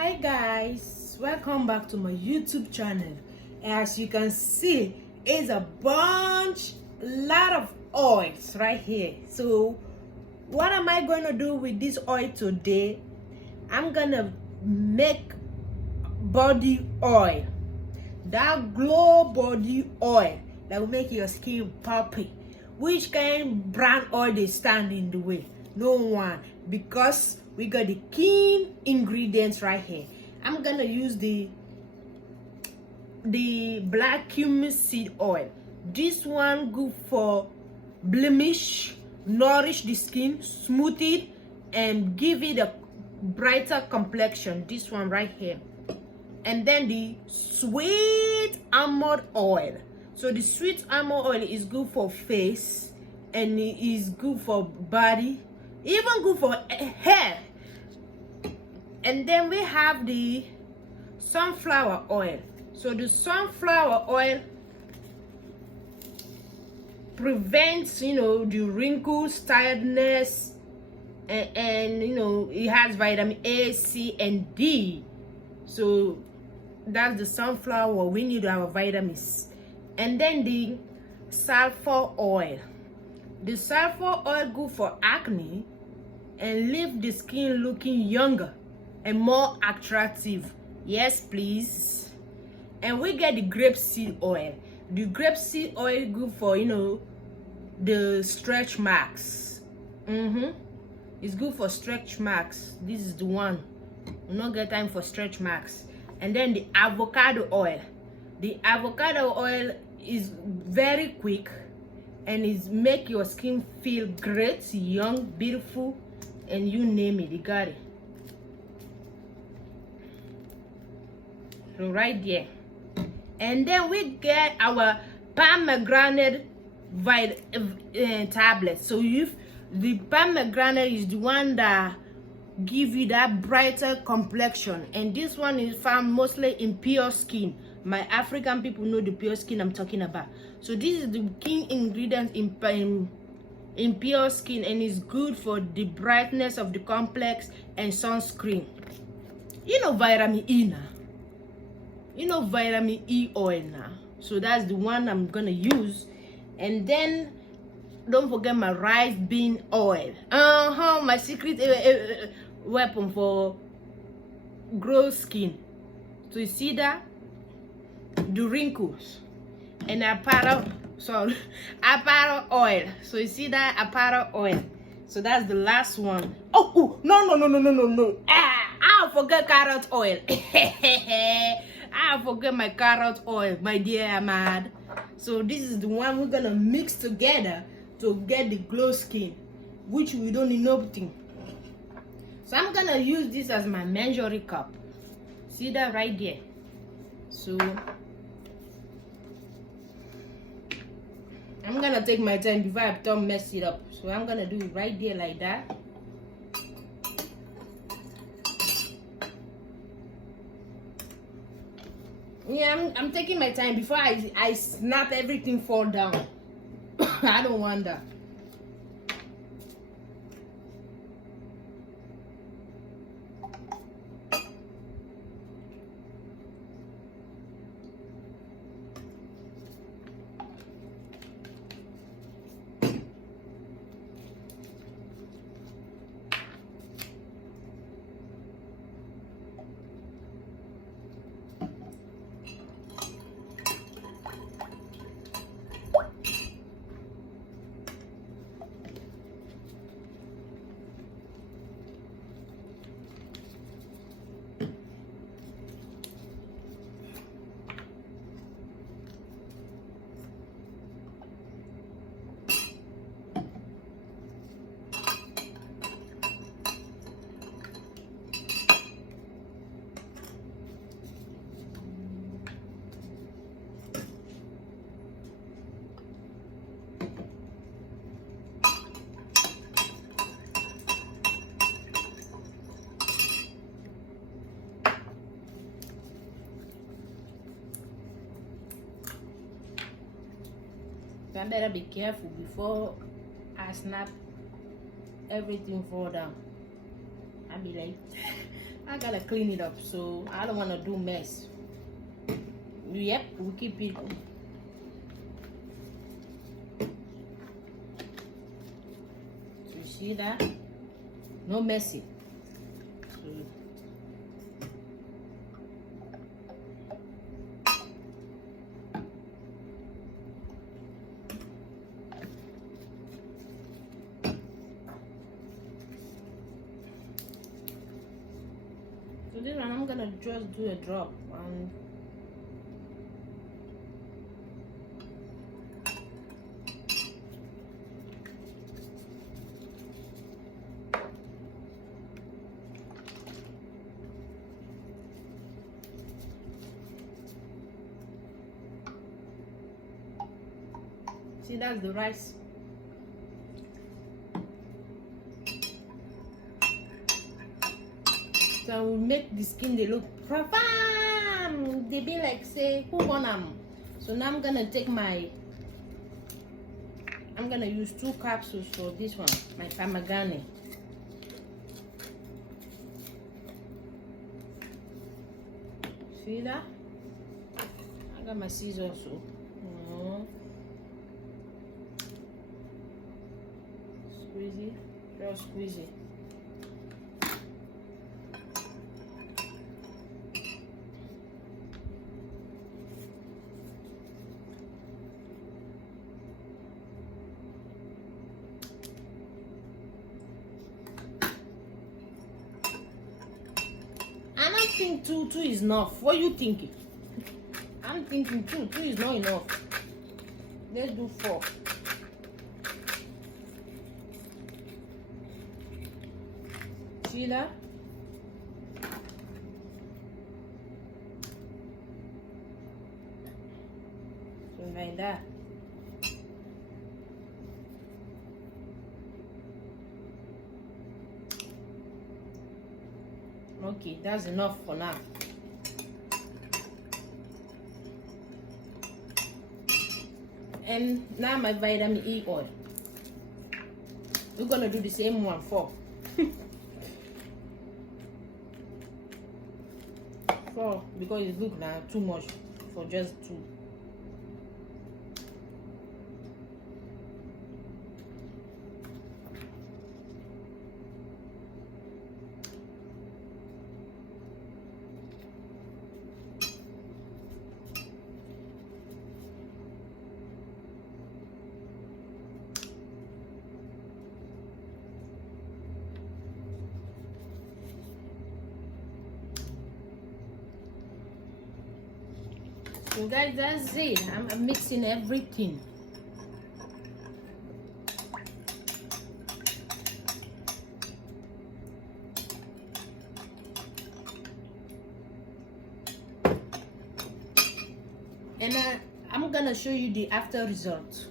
Hi guys, welcome back to my YouTube channel. As you can see, it's a lot of oils right here. So what am I going to do with this oil today? I'm gonna make body oil, that glow body oil that will make your skin poppy. Which kind brand oil they stand in the way? No one, because we got the key ingredients right here. I'm gonna use the black cumin seed oil. This one good for blemish, nourish the skin, smooth it, and give it a brighter complexion. This one right here. And then the sweet almond oil. So the sweet almond oil is good for face, and it is good for body, even good for hair. And then we have the sunflower oil. So the sunflower oil prevents, the wrinkles, tiredness, and it has vitamin A, C, and D. So that's the sunflower. We need our vitamins. And then the sulfur oil. The sulfur oil good for acne and leave the skin looking younger and more attractive. Yes, please. And we get the grapeseed oil. The grapeseed oil good for the stretch marks. It's good for stretch marks. This is the one. We not get time for stretch marks. And then the avocado oil. The avocado oil is very quick and is make your skin feel great, young, beautiful, and you name it, you got it. So right there. And then we get our pomegranate tablet. So if the pomegranate is the one that give you that brighter complexion, and this one is found mostly in pure skin. My African people know the pure skin I'm talking about. So this is the key ingredient in pure skin, and it's good for the brightness of the complex and sunscreen. Vitamin E now. Vitamin E oil now. So that's the one I'm gonna use. And then don't forget my rice bean oil. My secret weapon for grow skin. So you see that? The wrinkles. And apparel oil. So you see that apparel oil. So that's the last one. No. I'll forget carrot oil. I'll forget my carrot oil, my dear Ahmad. So this is the one we're gonna mix together to get the glow skin, which we don't need nothing. So I'm gonna use this as my measuring cup. See that right there? So I'm gonna take my time before I don't mess it up. So I'm gonna do it right there like that. Yeah, I'm taking my time before I snap everything fall down. I don't want that. I better be careful before I snap everything fall down. I gotta clean it up, so I don't want to do mess. Yep, we keep it. So you see that? No messy. So this one I'm gonna just do a drop and see, that's the rice. So we make the skin they look profound. They be like say who want them. So now I'm gonna take I'm gonna use 2 capsules for this one, my pomegranate. See that? I got my scissors so. Squeeze it, just squeeze it. I don't think two is enough. What are you thinking? I'm thinking two is not enough. Let's do 4. See that? So like that. Okay, that's enough for now. And now my vitamin E oil. We're gonna do the same one 4. 4 because it looks now too much for just 2. So guys, that's it. I'm mixing everything. And I'm gonna show you the after result.